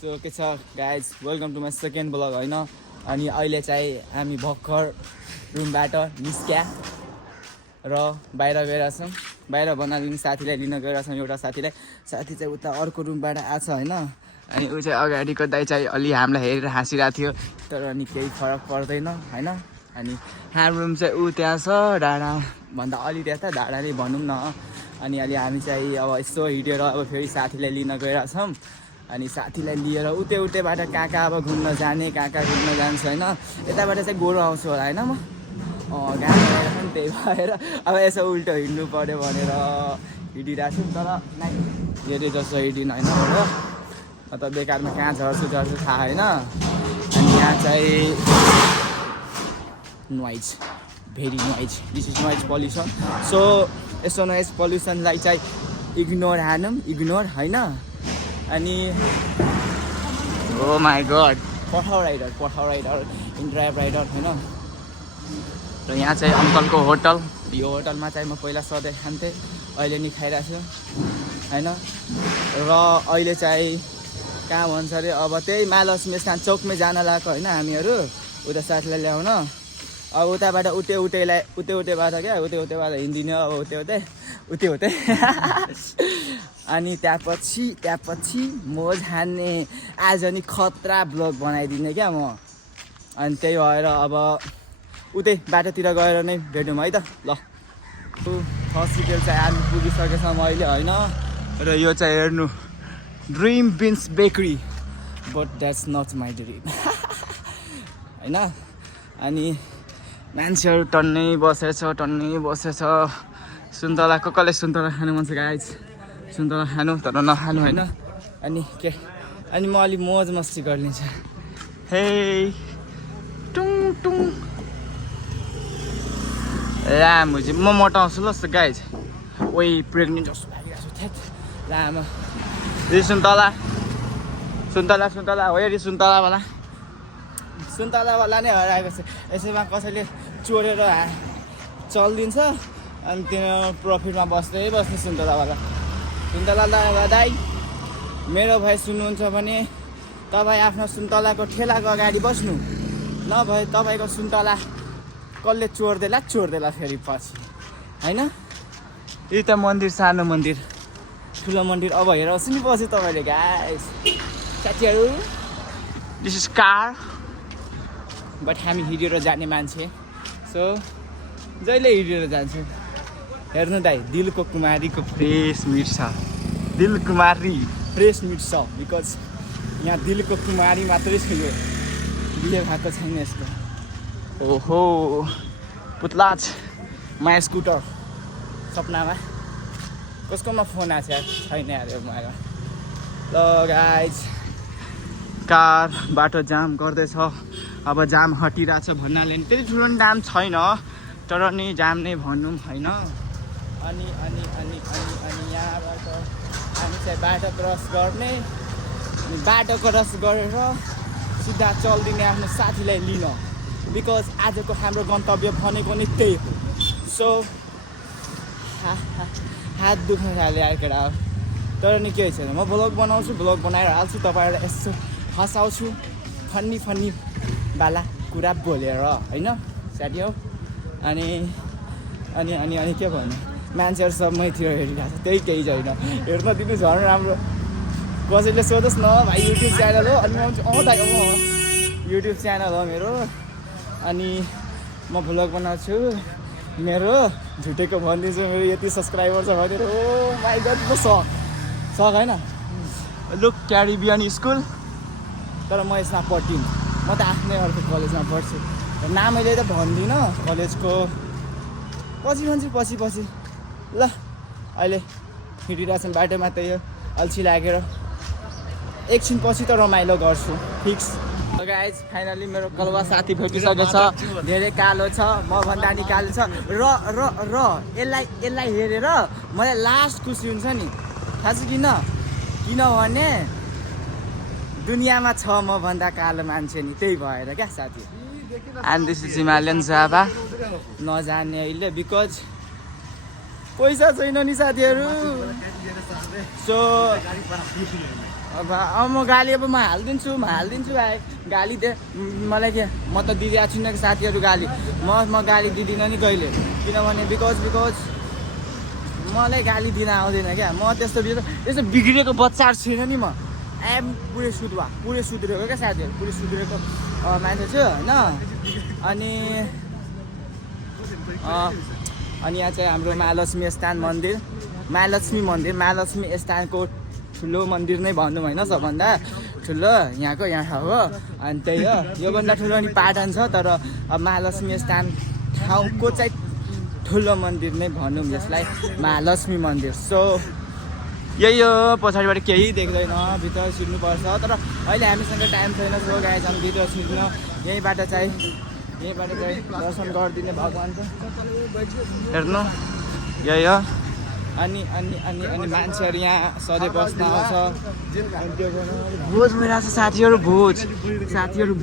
so के छ guys welcome to my second vlog होइन अनि अहिले चाहिँ हामी भर्खर रुमबाट निस्क्या र बाहिर गइरहेछौँ बाहिर भन्नाले साथीलाई लिन गइरहेछौँ एउटा साथी चाहिँ उता अर्को रुमबाट आछ होइन अनि ऊ चाहिँ अगाडिको दाइ चाहिँ अलि हामीलाई हेरेर हाँसिरहेको थियो तर अनि केही फरक पर्दैन होइन अनि हाम्रो रुम चाहिँ ऊ त्यहाँ छ डाँडाभन्दा अलि त्यहाँ डाँडा नै भनौँ न अनि अलि हामी चाहिँ अब यसो हिँडेर अब फेरि साथीलाई लिन गइरहेछौँ अनि साथीलाई लिएर उतैबाट कहाँ अब घुम्न जाने कहाँ घुम्न जान्छ होइन यताबाट चाहिँ गोरो आउँछु होला होइन म गाडी आएर पनि त्यही भएर अब यसो उल्टो हिँड्नु पऱ्यो भनेर हिँडिरहेको छु तर धेरै जस्तो हिँडिन होइन हो त बेकारमा कहाँ झर्छु थाहा होइन अनि यहाँ चाहिँ noise very noise this is noise pollution so यस्तो नोइज पल्युसनलाई चाहिँ इग्नोर होइन अनि ओ माई गड पठाउ राइडर इन ड्राइभ राइडर होइन र यहाँ चाहिँ अङ्कलको होटल यो होटलमा चाहिँ म पहिला सधैँ खान्थेँ अहिले नि खाइरहेको छु होइन र अहिले चाहिँ कहाँ भन्छ अरे अब त्यही महालक्ष्मी स्थान चौकमै जान लागेको होइन हामीहरू उता साथीलाई ल्याउन अब उताबाट उतैबाट क्या उतैबाट हिँडिदिने अब उतै अनि त्यहाँपछि म जाने आज नि खतरा ब्लग बनाइदिने क्या म अनि त्यही भएर अब उतै बाटोतिर गएर नै भेटौँ है त ल हस्पिटल चाहिँ हामी पुगिसकेछौँ अहिले होइन र यो चाहिँ हेर्नु Dream Beans bakery but that's not my dream होइन अनि मान्छेहरू टन्नै बसेछ सुन्तला कसले सुन्तला खानु मन छ गाइज सुन्तला खानु तर नखानु होइन अनि म अलिक मोज मस्ती गरिदिन्छु हे टुङ मुझे म मोटाउँछु ल गाइज ओइ प्रेग्नेन्ट जस्तो लागिरहेको छु थ्याट लामा सुन्तला हो यदि सुन्तलावाला नै हराएको छ यसैमा कसैले चोरेर चलिदिन्छ अनि त्यो प्रफिटमा बस्ने सुन्तला दाइ मेरो भाइ सुन्नुहुन्छ भने तपाईँ आफ्नो सुन्तलाको ठेलाको अगाडि बस्नु नभए तपाईँको सुन्तला कसले चोर्देला फेरि पछि होइन यही त मन्दिर सानो मन्दिर ठुलो मन्दिर अब हेर्नुहोस् नि पछि तपाईँले गाइस साथीहरू दिस इज कार बट हामी हिँडेर जाने मान्छे सो जहिले हिँडेर जान्छु हेर्नु दाइ दिलको कुमारीको फ्रेस मिट छ बिकज यहाँ दिलको कुमारी मात्रै छ यो बिहे भएको छैन यस्तो ओहो पुतलाज माया स्कुटर सपनामा कसकोमा फोन आएको छैन अरे मलाई ल गाइज कार बाटो जाम गर्दैछ अब जाम हटिरहेछ भन्नाले नि त्यति ठुलो जाम छैन तर नि जाम नै भनौँ होइन अनि यहाँबाट हामी चाहिँ बाटो क्रस गर्ने अनि बाटो क्रस गरेर सिधा चल्दिने आफ्नो साथीलाई लिन बिकज आजको हाम्रो गन्तव्य भनेको नि त्यही हो सो हात दुख्न थाल्यो आइकेटा हो तर नि केही छैन म ब्लग बनाउँछु ब्लग बनाएर हाल्छु तपाईँहरूलाई यसो हँसाउँछु फन्नी बाला कुरा बोलेर होइन साथी हो अनि के भन्नु मान्छेहरू सब मैतिर हेरिरहेको छ त्यही केही छैन हेर्न दिनु झन् राम्रो कसैले सोधोस् न भाइ युट्युब च्यानल हो अनि युट्युब च्यानल हो मेरो अनि म भ्लग बनाउँछु मेरो झुटेको भनिदिन्छु मेरो यति सब्सक्राइबर छ भनेर ओ माइ गड म सक होइन लुक क्यारिबियन स्कुल तर म यसमा पढ्दिनँ म त आफ्नै अर्को कलेजमा पढ्छु नाम अहिले त भन्दिनँ कलेजको पछि भन्छु पछि ल अहिले हिँडिरहेछौँ बाटोमा त्यही हो अल्छी लागेर एकछिन पछि त रमाइलो गर्छु फिक्स गाइज फाइनली मेरो कलवा साथी भेटिसकेको छ धेरै कालो छ म भन्दा नि कालो छ र यसलाई हेरेर मलाई लास्ट खुसी हुन्छ नि थाहा छ किनभने दुनियाँमा छ म भन्दा कालो मान्छे नि त्यही भएर क्या साथी एन्ड दिस इज हिमालयन जाभा नजाने अहिले बिकज पैसा छैन नि साथीहरू सो अब म गाली अब म हालिदिन्छु भाइ गाली दे मलाई के म त दिइरहेको छुइनँ कि साथीहरू गाली म गाली दिँदिनँ नि कहिले किनभने बिकज मलाई गाली दिन आउँदैन क्या म त्यस्तो बिग्रेको बच्चाहरू छैन नि म पुरै सुध्रेको क्या साथीहरू पुरै सुध्रेको मान्छे छु होइन अनि यहाँ चाहिँ हाम्रो महालक्ष्मी स्थानको ठुलो मन्दिर नै भनौँ होइन सबभन्दा ठुलो यहाँ ठाउँ हो अनि त्यही हो योभन्दा ठुलो अनि पाटन छ तर अब महालक्ष्मी स्थान ठाउँको चाहिँ ठुलो मन्दिर नै भनौँ यसलाई महालक्ष्मी मन्दिर सो यही हो पछाडिबाट केही देख्दैन भित्र छिर्नुपर्छ तर अहिले हामीसँग टाइम छैन सो गाइस हामी भित्र छिर्न यहीँबाट चाहिँ दर्शन गरिदिने भगवान्को हेर्नु यही हो अनि मान्छेहरू यहाँ सधैँ बस्न आउँछ भोज भइरहेको छ साथीहरू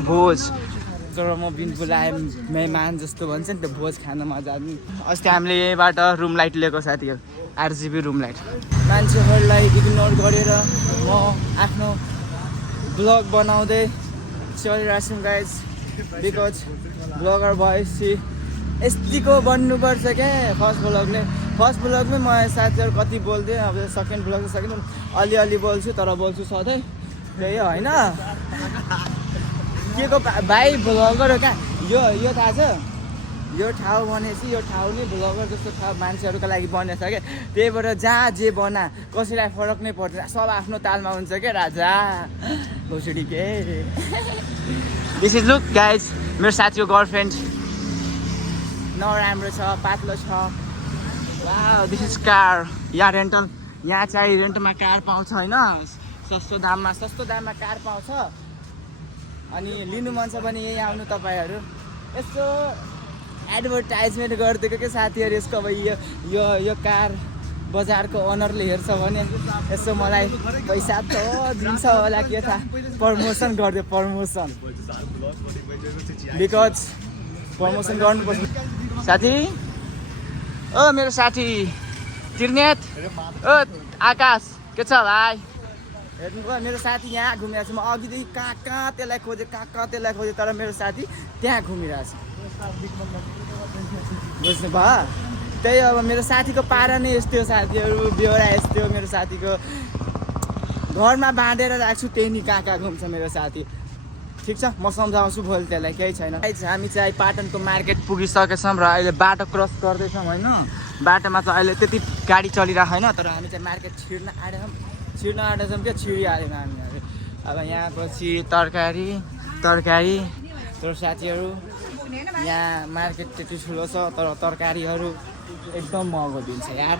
भोज तर म बिन बोलाए मेहमान जस्तो भन्छ नि त भोज खान मजा अस्ति हामीले यहीँबाट रुम लाइट लिएको साथीहरू 8 GB रुम लाइट मान्छेहरूलाई इग्नोर गरेर म आफ्नो ब्लग बनाउँदै चलिरहेको छु गाइज बिकज ब्लगर भएपछि यतिको बन्नुपर्छ क्या फर्स्ट ब्लगमै म साथीहरू कति बोल्थेँ अब सेकेन्ड ब्लग अलिअलि बोल्छु तर बोल्छु सधैँ त्यही हो होइन के को भाइ ब्लगर हो कहाँ यो थाहा छ यो ठाउँ भनेपछि यो ठाउँ नै ब्लगर जस्तो ठाउँ मान्छेहरूको लागि बनेछ क्या त्यही भएर जहाँ जे बना कसैलाई फरक नै पर्दैन सब आफ्नो तालमा हुन्छ क्या राजा भोसडी के दिस इज लुक गाइज मेरो साथीको गर्लफ्रेन्ड नराम्रो छ पातलो छ वाउ दिस इज कार यहाँ चाहिँ रेन्टमा कार पाउँछ होइन सस्तो दाममा कार पाउँछ अनि लिनु मन छ भने यही आउनु तपाईँहरू यसो एडभर्टाइजमेन्ट गरिदिएको के साथीहरू यसको अब यो कार बजारको ओनरले हेर्छ भने यसो मलाई पैसा त दिन्छ होला के थाहा प्रमोसन गरिदियो बिकज प्रमोसन गर्नुपर्छ साथी ओ मेरो साथी त्रिनेत ओ आकाश के छ भाइ हेर्नुभयो मेरो साथी यहाँ घुमिरहेको छ म अघिदेखि कहाँ त्यसलाई खोजेँ तर मेरो साथी त्यहाँ घुमिरहेछ बुझ्नु भयो त्यही अब मेरो साथीको पारा नै यस्तो साथीहरू बेहोरा यस्तो मेरो साथीको घरमा बाँधेर राख्छु त्यही नि कहाँ घुम्छ मेरो साथी ठिक छ म सम्झाउँछु भोलि त्यसलाई केही छैन हामी चाहिँ पाटनको मार्केट पुगिसकेछौँ र अहिले बाटो क्रस गर्दैछौँ होइन बाटोमा चाहिँ अहिले त्यति गाडी चलिरहेको होइन तर हामी चाहिँ मार्केट छिर्न आँटेछौँ क्या छिरिहाल्यौँ हामीहरू अब यहाँ पछि तरकारी तर साथीहरू यहाँ मार्केट त्यति ठुलो छ तर तरकारीहरू एकदम महँगो दिन्छ यार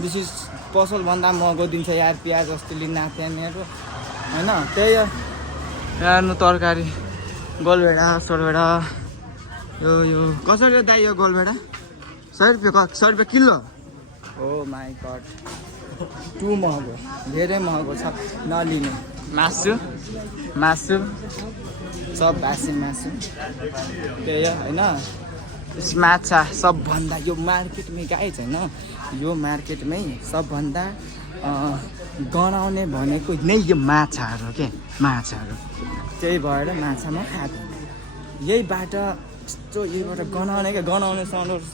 दिस इज पसलभन्दा महँगो दिन्छ यार प्याज अस्ति लिन आएको त्यहाँनिर होइन त्यही हो हेर्नु तरकारी गोलभेडा सोलभेडा यो कसरी दाइ यो गोलभेडा 100 रुपियाँ kilo oh my god too महँगो धेरै महँगो छ नलिने मासु सब बासी मासु त्यही हो होइन माछा सबभन्दा यो मार्केटमै गाइज होइन यो मार्केटमै सबभन्दा गनाउने भनेको नै यो माछाहरू के माछाहरू त्यही भएर माछा म खाएको यहीबाट यस्तो यहीबाट गनाउने साउन्डहरू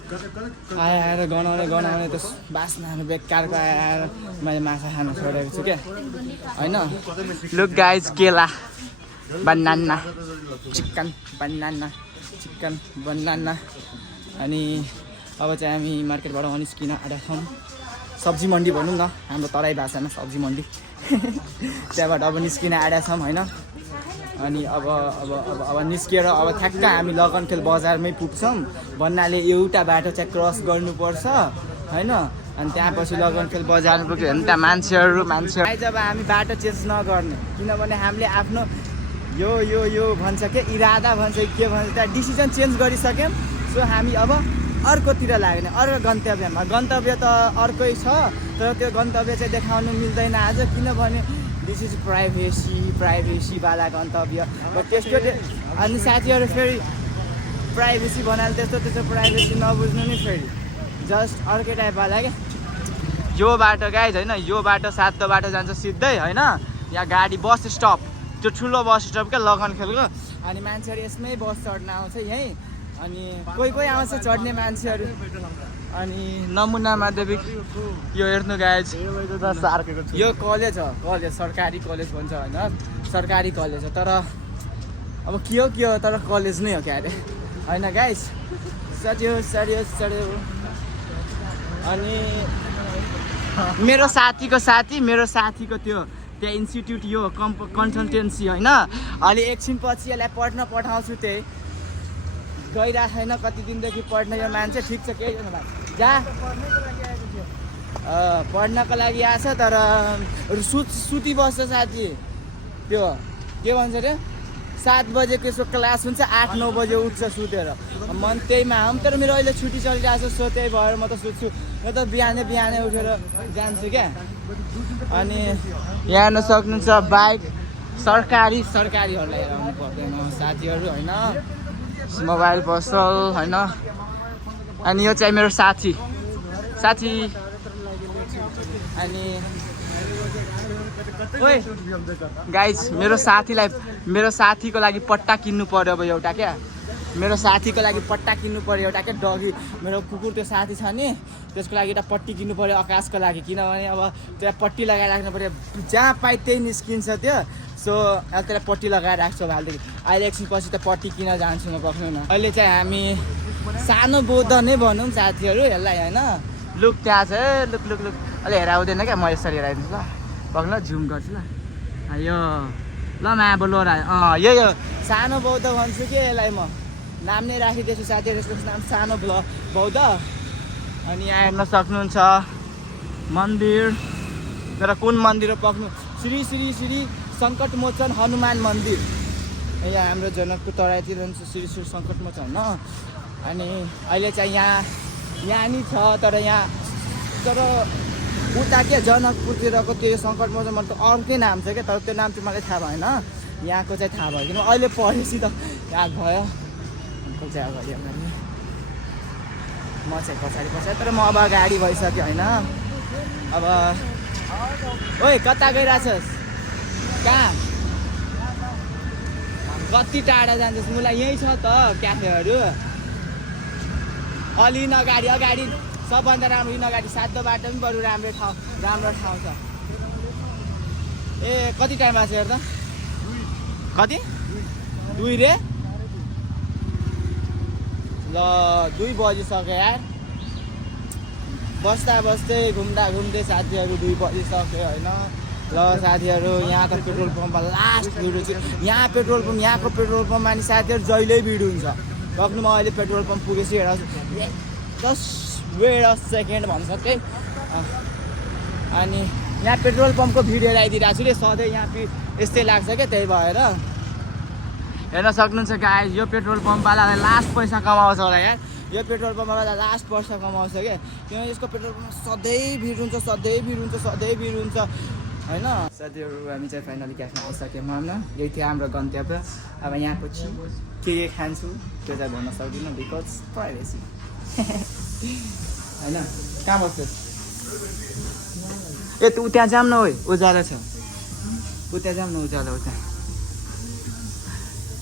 आएर गनाउने त्यो बास्नाहरू बेकारको आएर मैले माछा खान छोडेको छु क्या होइन लुक गाइज केला बनाना चिकन बनाना अनि अब चाहिँ हामी मार्केटबाट निस्किन आँटेका छौँ सब्जी मन्डी भनौँ न हाम्रो तराई भाषामा सब्जी मन्डी त्यहाँबाट अब निस्किन आँटेका छौँ होइन अनि अब निस्किएर अब ठ्याक्क हामी लगनखेल बजारमै पुग्छौँ भन्नाले एउटा बाटो चाहिँ क्रस गर्नुपर्छ होइन अनि त्यहाँपछि लगनखेल बजार पुग्यो भने त्यहाँ मान्छेहरू जब हामी बाटो चेन्ज नगर्ने किनभने हामीले आफ्नो यो भन्छ के इरादा भन्छ के भन्छ त्यहाँ डिसिजन चेन्ज गरिसक्यौँ सो हामी अब अर्कोतिर लाग्ने अर्को गन्तव्य त अर्कै छ तर त्यो गन्तव्य चाहिँ देखाउनु मिल्दैन आज किनभने दिस इज प्राइभेसीवाला गन्तव्य र त्यसको अनि साथीहरू फेरि प्राइभेसी बनाएर त्यस्तो प्राइभेसी नबुझ्नु नि फेरि जस्ट अर्कै टाइपवाला क्या यो बाटो गाइज होइन यो बाटो 7 बाटो जान्छ सिधै होइन यहाँ गाडी बस स्टप त्यो ठुलो बस स्टप क्या लगनखेलको अनि मान्छेहरू यसमै बस चढ्न आउँछ यहीँ अनि कोही कोही आउँछ चढ्ने मान्छेहरू अनि नमुना माध्यमिक यो हेर्नु गाइज यो कलेज हो कलेज सरकारी कलेज भन्छ होइन सरकारी कलेज हो तर अब के हो तर कलेज नै हो क्या अरे होइन गाइज चढ्यो अनि मेरो साथीको त्यो त्यहाँ इन्स्टिट्युट यो कन्सल्टेन्सी होइन अलि एकछिन पछि यसलाई पढ्न पठाउँछु त्यही गइरहेको छैन कति दिनदेखि पढ्न यो मान्छे ठिक छ केही छैन भाइ जा पढ्नको लागि आएछ तर सुती बस्छ साथी त्यो के भन्छ अरे 7 बजेको यसो क्लास हुन्छ 8-9 बजे उठ्छ सुतेर मन त्यहीमा आऊँ तर मेरो अहिले छुट्टी चलिरहेको छ सो त्यही भएर म त सुत्छु म त बिहानै उठेर जान्छु क्या अनि यहाँ हेर्न सक्नुहुन्छ बाइक सरकारीहरूलाई हेराउनु पर्दैन साथीहरू होइन मोबाइल पसल होइन अनि यो चाहिँ मेरो साथी अनि ओए गाइज मेरो साथीको लागि पट्टा किन्नु पर्यो अब एउटा क्या मेरो साथीको लागि पट्टा किन्नु पर्यो एउटा क्या डगी मेरो कुकुर त्यो साथी छ नि त्यसको लागि एउटा पट्टी किन्नु पर्यो आकाशको लागि किनभने अब त्यहाँ पट्टी लगाएर राख्नु पर्यो जहाँ पाइ त्यही निस्किन्छ त्यो सो अब त्यसलाई पट्टी लगाएर राख्छु हालदेखि अहिले एकछिन पछि त पट्टी किन जान्छु म पक्नु न अहिले चाहिँ हामी सानो बौद्ध नै भनौँ साथीहरू यसलाई होइन लुक त्यहाँ छ लुक अहिले हेराउँदैन क्या म यसरी हेराइदिन्छु ल पक्नु झुम गर्छु ल यो ल माया लोरा यो सानो बौद्ध भन्छु कि यसलाई म नाम नै राखिदिएछु साथीहरू यसको नाम सानो बौद्ध अनि यहाँ हेर्न सक्नुहुन्छ मन्दिर तर कुन मन्दिर हो पक्नु श्री सङ्कटमोचन हनुमान मन्दिर यहाँ हाम्रो जनकपुर तराईतिर हुन्छ श्री सङ्कटमोचन होइन अनि अहिले चाहिँ यहाँ नि छ तर उता के जनकपुरतिरको त्यो सङ्कटमोचन मतलब अर्कै नाम छ क्या तर त्यो नाम चाहिँ मलाई थाहा भएन यहाँको चाहिँ थाहा भयो किन अहिले पढेपछि त याद भयो चाहिँ अगाडि म चाहिँ पछाडि तर म अब गाडी भइसक्यो होइन अब ओए कता गइरहेछस् कहाँ कति टाढा जान्छस् मलाई यहीँ छ त क्याफेहरू अलि अगाडि सबभन्दा राम्रो इन अगाडि 7 बाटो पनि बरु राम्रो ठाउँ छ ए कति टाइम भएको छ हेर्दा कति 2 रे ल 2 बजिसक्यो यार बस्दै घुम्दै साथीहरू 2 बजिसक्यो होइन ल साथीहरू यहाँ त पेट्रोल पम्पमा लास्ट भिड हुन्छ यहाँको पेट्रोल पम्पमा नि साथीहरू जहिल्यै भिड हुन्छ सक्नु म अहिले पेट्रोल पम्प पुगेपछि हेर्छु जस्ट वेट अ सेकेन्ड भन्छ त्यही अनि यहाँ पेट्रोल पम्पको भिडियो लगाइदिइरहेको छु नि सधैँ यहाँ यस्तै लाग्छ क्या त्यही भएर हेर्न सक्नुहुन्छ गाइस यो पेट्रोल पम्पवालालाई लास्ट पैसा कमाउँछ होला यार यो पेट्रोल पम्पवाला लास्ट पैसा कमाउँछ क्या किनभने यसको पेट्रोल पम्पमा सधैँ भिड हुन्छ होइन साथीहरू हामी चाहिँ फाइनली क्याफेमा आइसक्यौँ होइन यही थियो हाम्रो गन्तव्य अब यहाँ पछि के खान्छु त्यो चाहिँ भन्न सक्दिनँ बिकज प्राइभेसी होइन कहाँ बस्छस् ए तँ त्यहाँ जाऊँ न ओइ उज्यालो छ उता जाऊँ न उज्यालो उता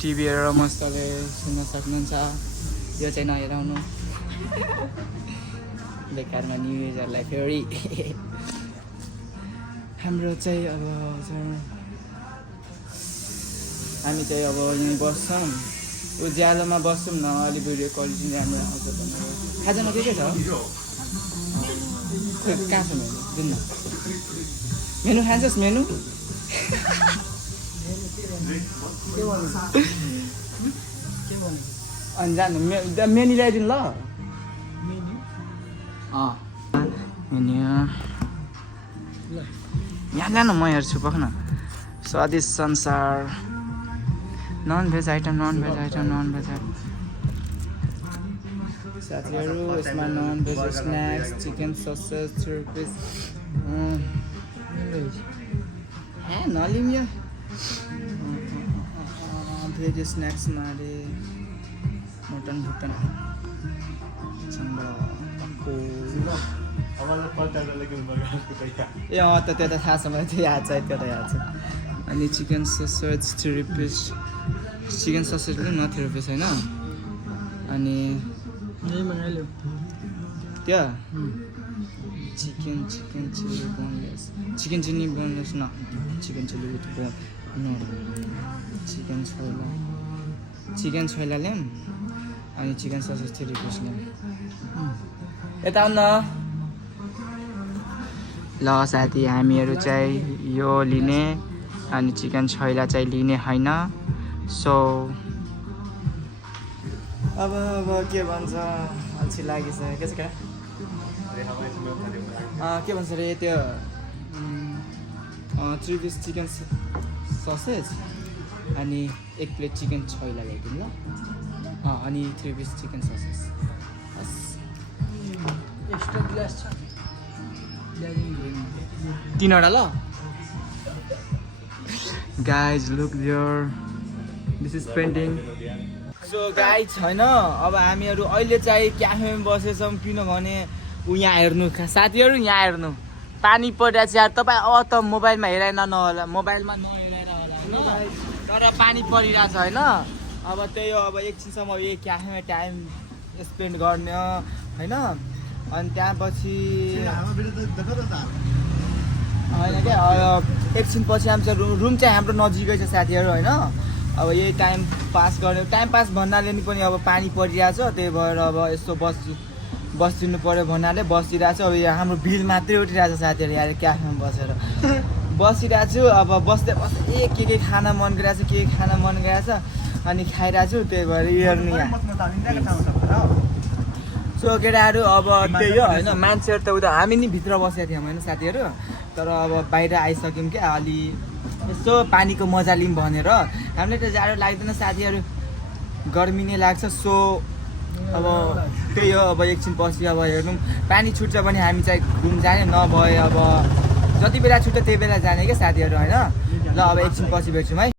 टिभी हेरेर मजाले सुन्न सक्नुहुन्छ यो चाहिँ नहेराउनु बेकारमा न्युजहरूलाई फेरि हाम्रो चाहिँ अब हामी चाहिँ अब यहीँ बस्छौँ उज्यालोमा बस्छौँ न अलि भिडियो क्वालिटी राम्रो आउँछ भनेर खाजामा के छ कहाँ छ मेनु जुन न मेनु खान्छस् मेनु अनि जानु मेनु ल्याइदिनु ल मेन्यु यहाँ जानु म हेर्छु पक्न स्वादिष्ट संसार नन भेज आइटम साथीहरू यसमा non veg snacks chicken sausage 3 rupees नलिम भेज स्न्याक्समा अरे मटन भुटन ए अँ त त्यो त थाहा छ मलाई त्यो याद छ त्यो त याद छ अनि chicken sausage 3 rupees chicken sausage पनि न 3 रुपिस होइन अनि त्यो chicken chilli boneless chicken chilli boneless न chicken chilli with bone no chicken छोइला ल्याउँ अनि चिकन ससेज 3 रुपिस ल्याउँ यता आउन ल साथी हामीहरू चाहिँ यो लिने अनि चिकन छोइला चाहिँ लिने होइन सो अब के भन्छ अल्छी लागिसक्यो के छ के भन्छ रे त्यो 3 पिस चिकन ससेज अनि 1 प्लेट चिकन छोइला ल्याइदिनु ल अनि 3 पिस चिकन ससेज बस एक्स्ट्रा ग्लास छ 3वटा ल guys look there this is painting so guys होइन अब हामीहरू अहिले चाहिँ क्याफेमा बसेछौँ किनभने ऊ यहाँ हेर्नु साथीहरू यहाँ हेर्नु पानी परिरहेको छ यार तपाईँ अब त मोबाइलमा हेराएन नहोला मोबाइलमा नहेराएर होला होइन तर पानी परिरहेछ होइन अब त्यही हो अब एकछिनसम्म यही क्याफेमा टाइम स्पेन्ड गर्ने होइन अनि त्यहाँपछि होइन क्या एकछिन पछि आउँछ रुम चाहिँ हाम्रो नजिकै छ साथीहरू होइन अब यही टाइम पास गर्ने टाइम पास भन्नाले नि पनि अब पानी परिरहेछ त्यही भएर अब यसो बसिदिनु पऱ्यो भन्नाले बसिरहेको छु अब यहाँ हाम्रो बिल मात्रै उठिरहेको छ साथीहरू यहाँ क्याफेमा बसेर बसिरहेको छु अब बस्दै बस्दै के खान मन गरिरहेको छ के खान मन गरिरहेको छ अनि खाइरहेको छु त्यही भएर हेर्नु यहाँ सो केटाहरू अब त्यही हो होइन मान्छेहरू त उता हामी नि भित्र बसेका थियौँ होइन साथीहरू तर अब बाहिर आइसक्यौँ क्या अलि यसो पानीको मजा लिउँ भनेर हामीलाई त जाडो लाग्दैन साथीहरू गर्मी नै लाग्छ सो अब त्यही हो अब एकछिन पछि अब हेर्नु पानी छुट्छ भने हामी चाहिँ घुम जाने नभए अब जति बेला छुट्छ त्यही बेला जाने क्या साथीहरू होइन ल अब एकछिन पछि भेट्छौँ है